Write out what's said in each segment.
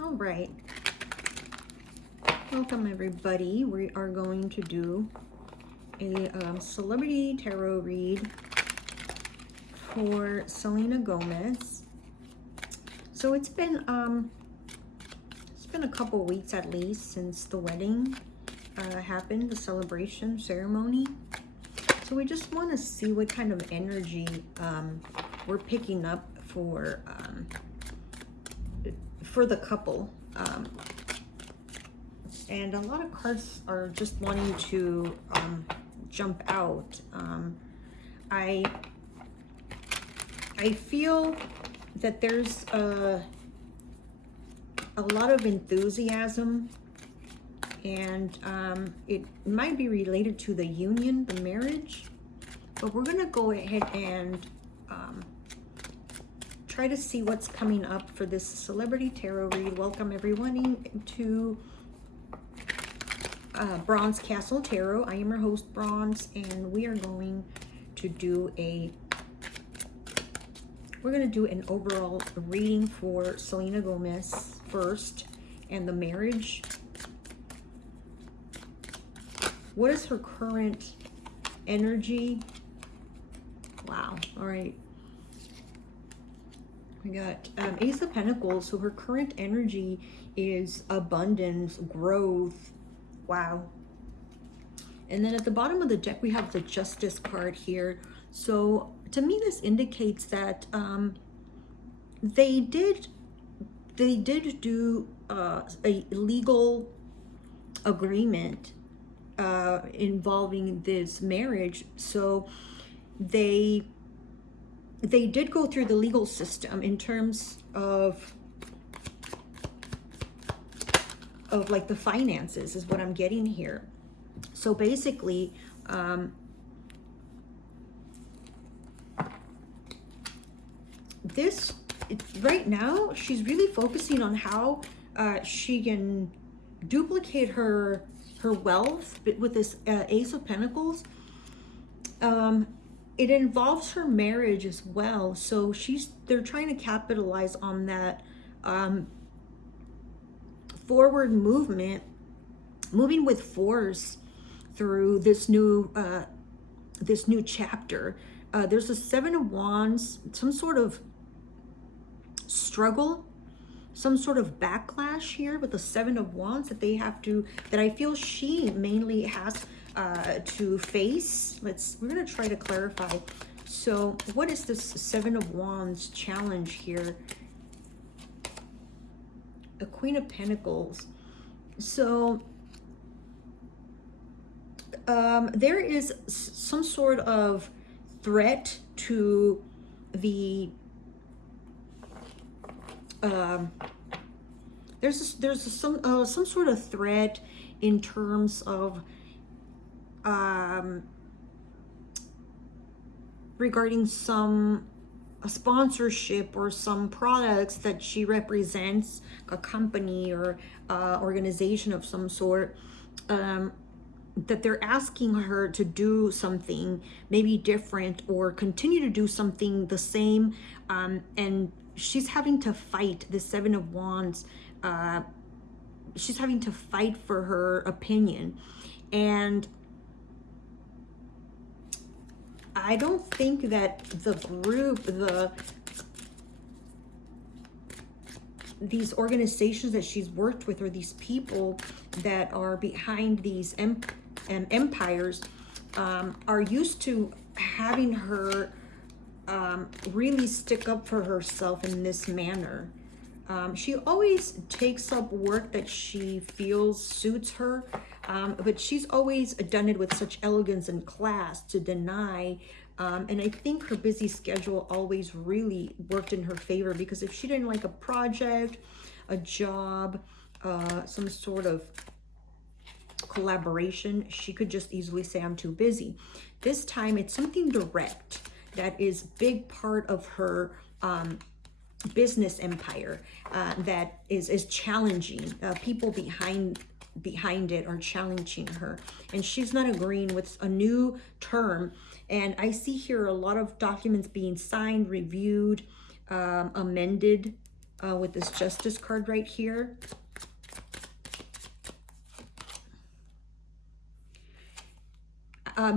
All right. Welcome, everybody. We are going to do a celebrity tarot read for Selena Gomez. So it's been a couple weeks at least since the wedding happened, the celebration ceremony. So we just want to see what kind of energy we're picking up for the couple. And a lot of cards are just wanting to jump out. I feel that there's a lot of enthusiasm, and it might be related to the union, the marriage, but we're gonna go ahead and try to see what's coming up for this celebrity tarot read. Welcome everyone to Bronze Castle Tarot. I am your host, Bronze, and we are going to do an overall reading for Selena Gomez first, and the marriage. What is her current energy? Wow. All right. We got Ace of Pentacles. So her current energy is abundance, growth. Wow. And then at the bottom of the deck, we have the Justice card here. So to me, this indicates that they did do a legal agreement involving this marriage. So they did go through the legal system in terms of like the finances is what I'm getting here. So basically, right now, she's really focusing on how she can duplicate her wealth with this Ace of Pentacles. It involves her marriage as well. So they're trying to capitalize on that forward movement, moving with force through this new chapter. There's a Seven of Wands, some sort of struggle, some sort of backlash here with the Seven of Wands that I feel she mainly has to face. We're gonna try to clarify. So what is this Seven of Wands challenge here? The Queen of Pentacles. So there is some sort of threat to the there's some sort of threat in terms of regarding a sponsorship or some products that she represents, a company or organization of some sort, that they're asking her to do something maybe different or continue to do something the same, and she's having to fight the Seven of Wands. She's having to fight for her opinion, and I don't think that the group, these organizations that she's worked with, or these people that are behind these empires, are used to having her really stick up for herself in this manner. She always takes up work that she feels suits her, but she's always done it with such elegance and class to deny. And I think her busy schedule always really worked in her favor, because if she didn't like a project, a job, some sort of collaboration, she could just easily say, I'm too busy. This time it's something direct that is big part of her business empire, that is challenging. People behind it are challenging her, and she's not agreeing with a new term. And I see here a lot of documents being signed, reviewed, amended, with this Justice card right here.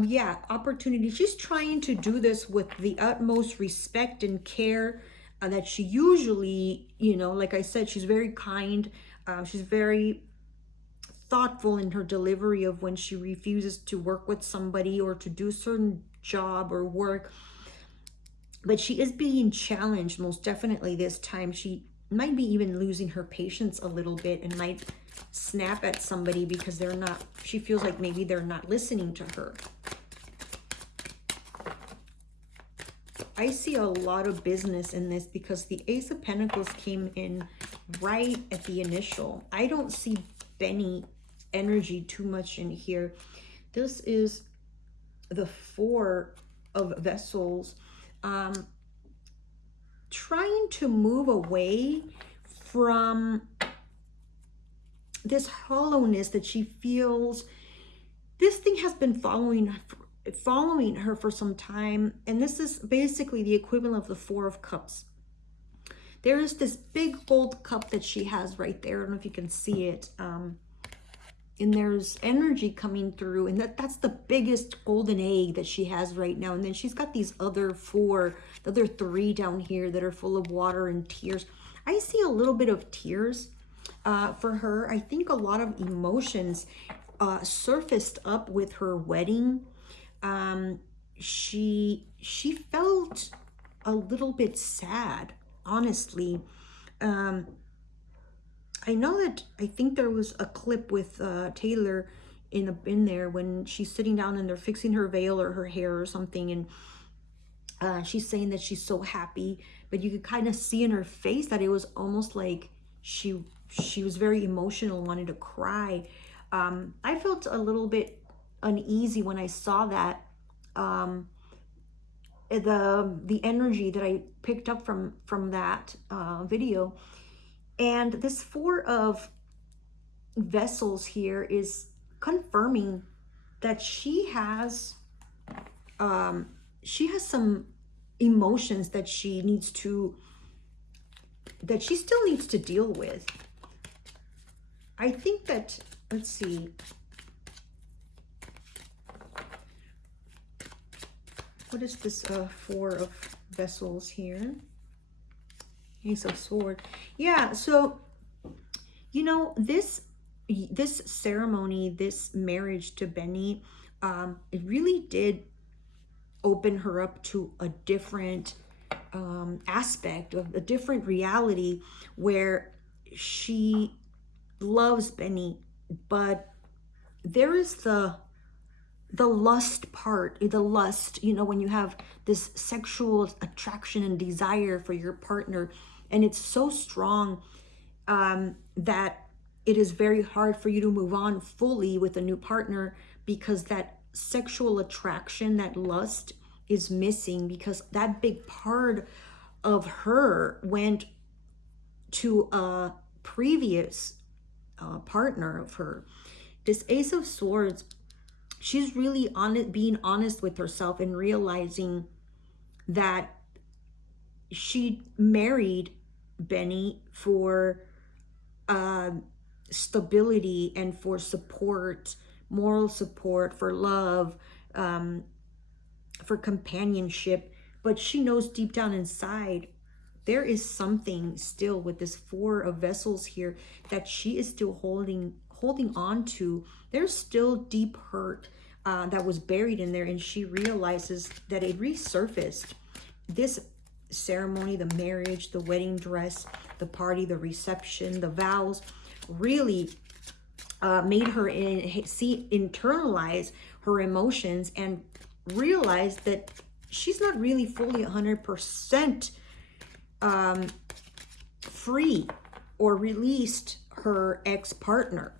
Yeah, opportunity. She's trying to do this with the utmost respect and care that she usually, you know, like I said, she's very kind. She's very thoughtful in her delivery of when she refuses to work with somebody or to do certain job or work. But she is being challenged most definitely this time. She might be even losing her patience a little bit and might snap at somebody because they're not, she feels like maybe they're not listening to her. I see a lot of business in this because the Ace of Pentacles came in right at the initial. I don't see Benny energy too much in here. This is the Four of Vessels. Trying to move away from this hollowness that she feels. This thing has been following her for some time, and this is basically the equivalent of the Four of Cups. There is this big gold cup that she has right there. I don't know if you can see it. And there's energy coming through, and that's the biggest golden egg that she has right now. And then she's got these other four, the other three down here that are full of water and tears. I see a little bit of tears for her. I think a lot of emotions surfaced up with her wedding. She felt a little bit sad, honestly. I know that I think there was a clip with Taylor in there when she's sitting down and they're fixing her veil or her hair or something, and she's saying that she's so happy, but you could kind of see in her face that it was almost like she was very emotional, wanted to cry. I felt a little bit uneasy when I saw that. The energy that I picked up from that video. And this Four of Vessels here is confirming that she has some emotions that she still needs to deal with. I think that, let's see. What is this Four of Vessels here? Ace of Swords. Yeah, so, you know, this ceremony, this marriage to Benny, it really did open her up to a different aspect of a different reality where she loves Benny, but there is the lust part, the lust, you know, when you have this sexual attraction and desire for your partner, and it's so strong that it is very hard for you to move on fully with a new partner because that sexual attraction, that lust is missing, because that big part of her went to a previous partner of her. This Ace of Swords, she's really being honest with herself and realizing that she married Benny for stability and for support, moral support, for love, for companionship. But she knows deep down inside there is something still with this Four of Vessels here that she is still holding on to. There's still deep hurt that was buried in there, and she realizes that it resurfaced. This ceremony, the marriage, the wedding dress, the party, the reception, the vows, really made her internalize her emotions and realize that she's not really fully 100% free or released her ex-partner.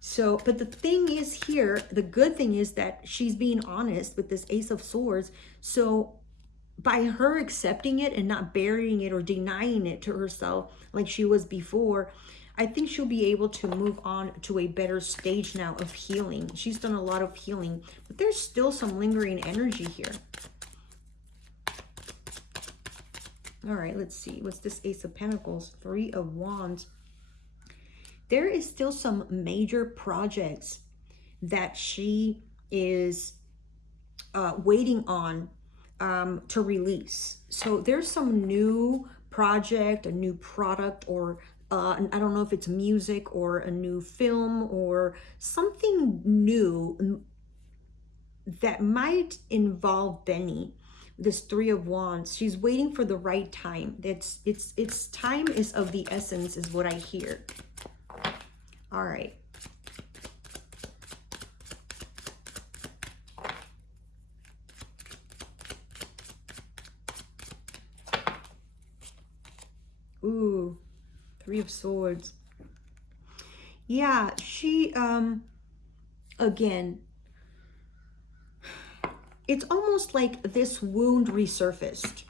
So, but the thing is here, the good thing is that she's being honest with this Ace of Swords. So by her accepting it and not burying it or denying it to herself like she was before, I think she'll be able to move on to a better stage now of healing. She's done a lot of healing, but there's still some lingering energy here. All right, let's see. What's this Ace of Pentacles? Three of Wands. There is still some major projects that she is waiting on to release. So there's some new project, a new product, or I don't know if it's music or a new film or something new that might involve Benny. This Three of Wands. She's waiting for the right time. It's time is of the essence, is what I hear. All right. Ooh, Three of Swords. Yeah, she, again, it's almost like this wound resurfaced.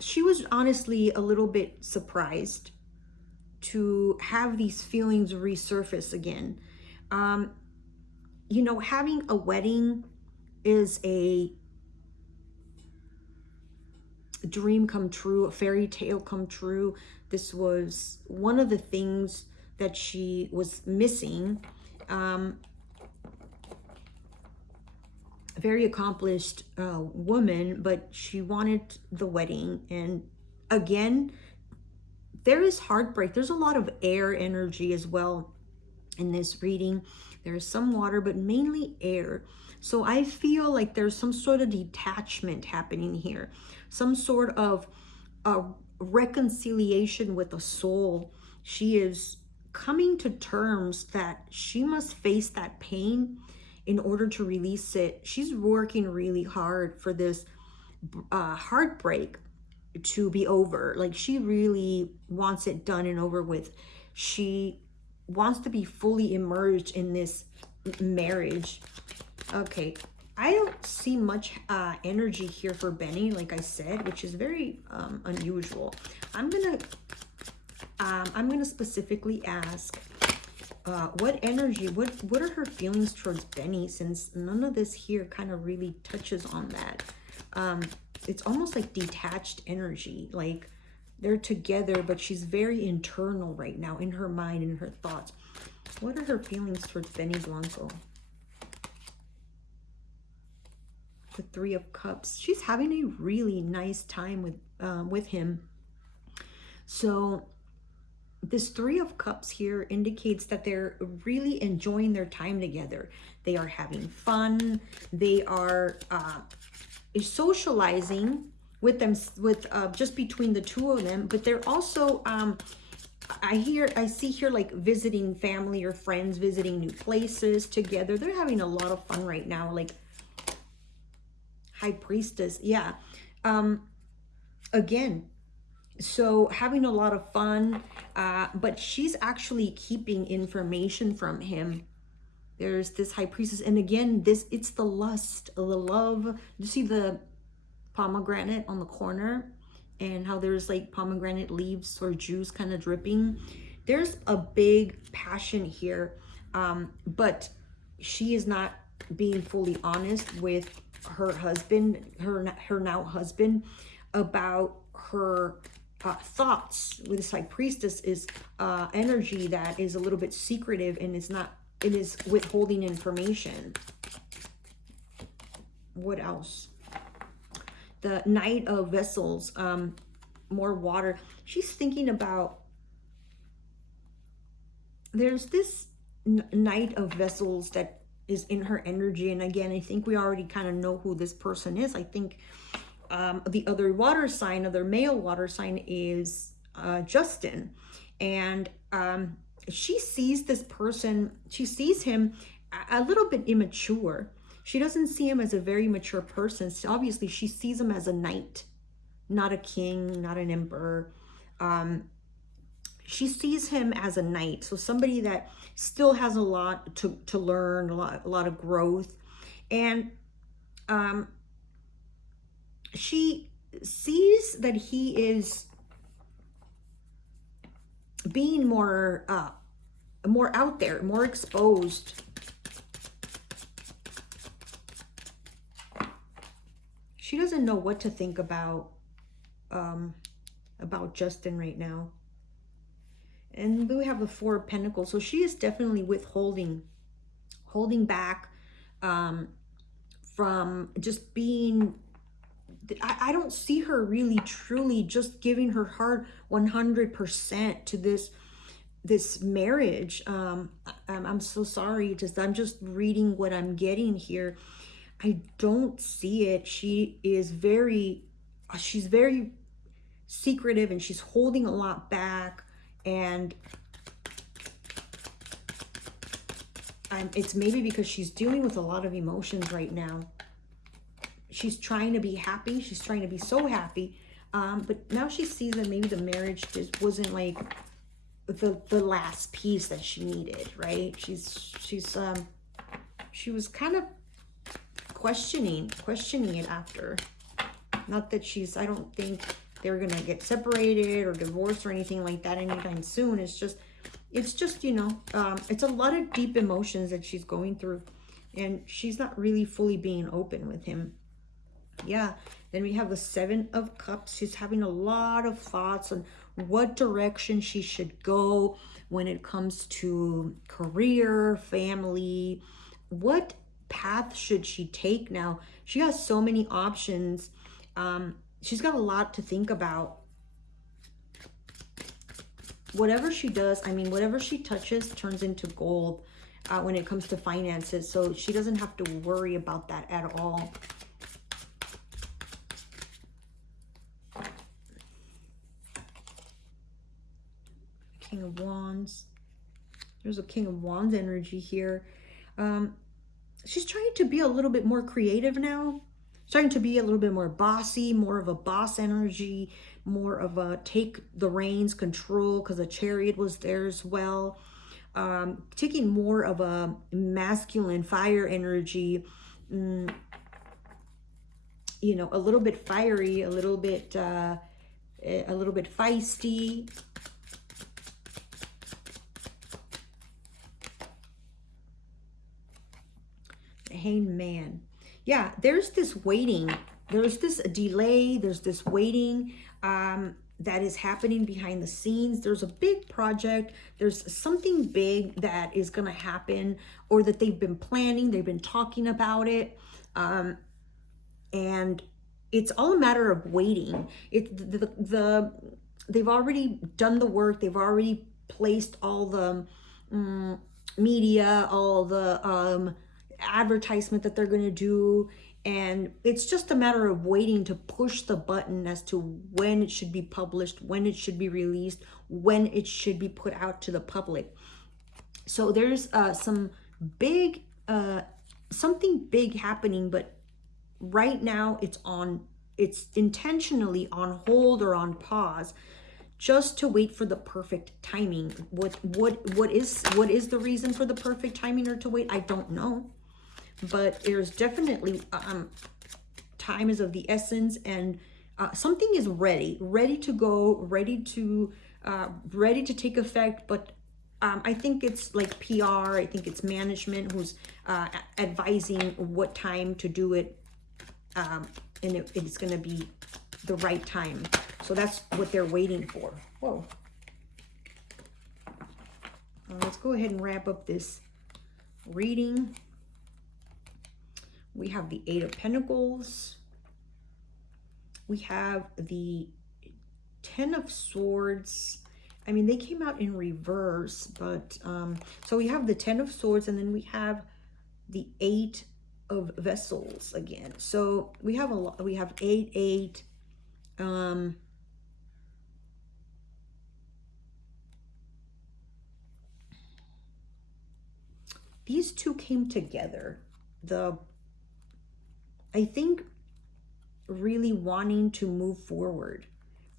She was honestly a little bit surprised to have these feelings resurface again. You know, having a wedding is a dream come true, a fairy tale come true. This was one of the things that she was missing. Very accomplished woman, but she wanted the wedding. And again, there is heartbreak. There's a lot of air energy as well in this reading. There's some water, but mainly air. So I feel like there's some sort of detachment happening here, some sort of reconciliation with the soul. She is coming to terms that she must face that pain in order to release it. She's working really hard for this heartbreak to be over. Like, she really wants it done and over with. She wants to be fully immersed in this marriage. Okay, I don't see much energy here for Benny, like I said, which is very unusual. I'm gonna specifically ask what energy, what are her feelings towards Benny, since none of this here kind of really touches on that. It's almost like detached energy, like they're together, but she's very internal right now in her mind and her thoughts. What are her feelings towards Benny Blanco? The Three of Cups. She's having a really nice time with him. So this Three of Cups here indicates that they're really enjoying their time together. They are having fun. They are socializing with them, just between the two of them. But they're also, I see here, like visiting family or friends, visiting new places together. They're having a lot of fun right now. Like High Priestess, yeah. Again, so having a lot of fun, but she's actually keeping information from him. There's this High Priestess, and again, it's the lust, the love. You see the pomegranate on the corner, and how there's like pomegranate leaves or juice kind of dripping. There's a big passion here, but she is not being fully honest with her husband, her now husband, about her thoughts. With this High Priestess is energy that is a little bit secretive, and it is withholding information. What else? The Knight of Vessels, more water. She's thinking about, there's this Knight of Vessels that is in her energy. And again, I think we already kind of know who this person is. I think the other water sign, other male water sign is Justin. And she sees this person, she sees him a little bit immature. She doesn't see him as a very mature person. So obviously, she sees him as a knight, not a king, not an emperor. She sees him as a knight. So somebody that still has a lot to learn, a lot of growth. And she sees that he is being more out there, more exposed. she doesn't know what to think about Justin right now. And we have the Four of Pentacles. So she is definitely holding back from just being, I don't see her really truly just giving her heart 100% to this marriage. I'm so sorry, I'm just reading what I'm getting here. I don't see it. She's very secretive, and she's holding a lot back, and it's maybe because she's dealing with a lot of emotions right now. She's trying to be happy. She's trying to be so happy. But now she sees that maybe the marriage just wasn't like the last piece that she needed, right? She was kind of questioning it after. Not that I don't think they're gonna get separated or divorced or anything like that anytime soon. It's just, you know, it's a lot of deep emotions that she's going through, and she's not really fully being open with him. Yeah. Then we have the Seven of Cups. She's having a lot of thoughts on what direction she should go when it comes to career, family. What path should she take now? She has so many options. She's got a lot to think about. Whatever she does, I mean, whatever she touches turns into gold when it comes to finances. So she doesn't have to worry about that at all. King of Wands. There's a King of Wands energy here. She's trying to be a little bit more creative now. Starting to be a little bit more bossy, more of a boss energy, more of a take the reins, control, because the Chariot was there as well. Taking more of a masculine fire energy, you know, a little bit fiery, a little bit feisty. Hanged Man. Yeah, there's this waiting. There's this delay. There's this waiting that is happening behind the scenes. There's a big project. There's something big that is going to happen, or that they've been planning. They've been talking about it. And it's all a matter of waiting. They've already done the work. They've already placed all the media, all the advertisement that they're going to do, and it's just a matter of waiting to push the button as to when it should be published, when it should be released, when it should be put out to the public. So there's some big something big happening, but right now it's intentionally on hold or on pause, just to wait for the perfect timing. What is the reason for the perfect timing or to wait? I don't know. But there's definitely time is of the essence, and something is ready to go, ready to take effect. But I think it's like PR. I think it's management who's advising what time to do it, and it's going to be the right time. So that's what they're waiting for. Whoa. Let's go ahead and wrap up this reading. We have the Eight of Pentacles. We have the Ten of Swords. I mean, they came out in reverse, but so we have the Ten of Swords, and then we have the Eight of Vessels again. So we have a lot. We have 8, 8. These two came together. I think really wanting to move forward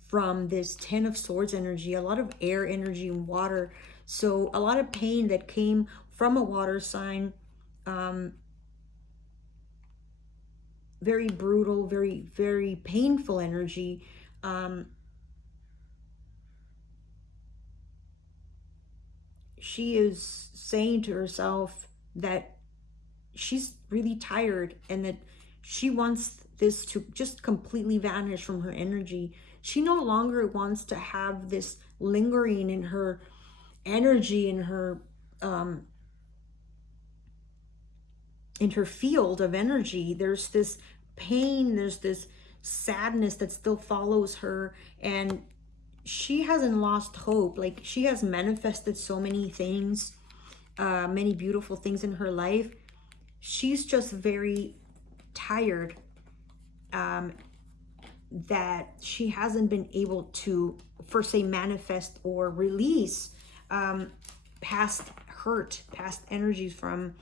from this Ten of Swords energy, a lot of air energy and water. So a lot of pain that came from a water sign, very brutal, very, very painful energy. She is saying to herself that she's really tired, and that she wants this to just completely vanish from her energy. She no longer wants to have this lingering in her energy, in her field of energy. There's this pain, there's this sadness that still follows her, and she hasn't lost hope. Like, she has manifested so many things, many beautiful things in her life. She's just very tired, that she hasn't been able to, per se, manifest or release past hurt, past energies from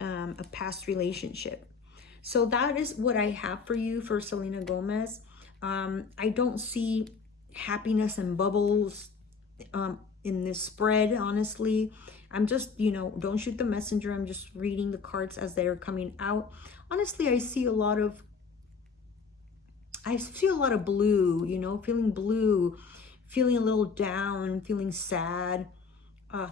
a past relationship. So that is what I have for you for Selena Gomez. I don't see happiness and bubbles in this spread, honestly. I'm just, don't shoot the messenger. I'm just reading the cards as they're coming out. Honestly, I see a lot of blue, feeling blue, feeling a little down, feeling sad,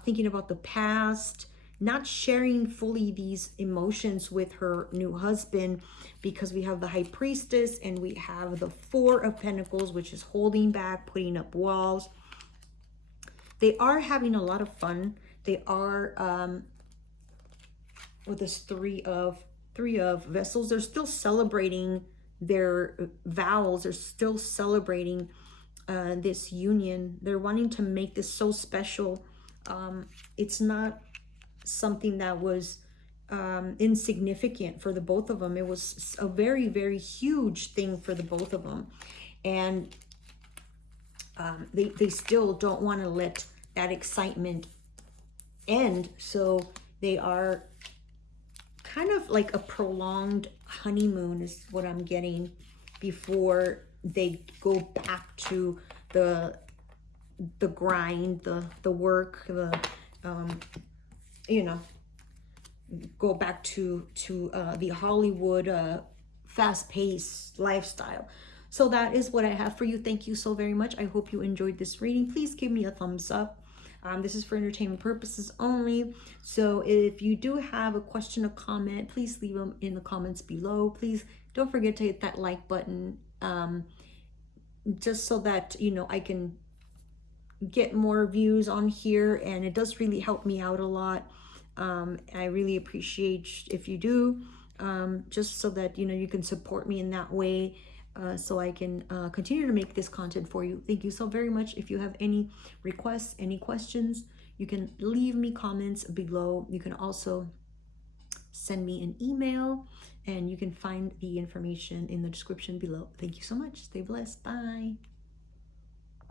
thinking about the past, not sharing fully these emotions with her new husband, because we have the High Priestess and we have the Four of Pentacles, which is holding back, putting up walls. They are having a lot of fun. They are, with this three of vessels, they're still celebrating their vows. They're still celebrating this union. They're wanting to make this so special. It's not something that was insignificant for the both of them. It was a very, very huge thing for the both of them. And they still don't want to let that excitement end. So they are kind of like a prolonged honeymoon is what I'm getting, before they go back to the grind, the work, go back to the Hollywood fast-paced lifestyle. So that is what I have for you. Thank you so very much. I hope you enjoyed this reading. Please give me a thumbs up. This is for entertainment purposes only. So if you do have a question or comment, please leave them in the comments below. Please don't forget to hit that like button, just so that, I can get more views on here, and it does really help me out a lot. I really appreciate if you do, just so that, you can support me in that way. So I can continue to make this content for you. Thank you so very much. If you have any requests, any questions, you can leave me comments below. You can also send me an email, and you can find the information in the description below. Thank you so much. Stay blessed. Bye.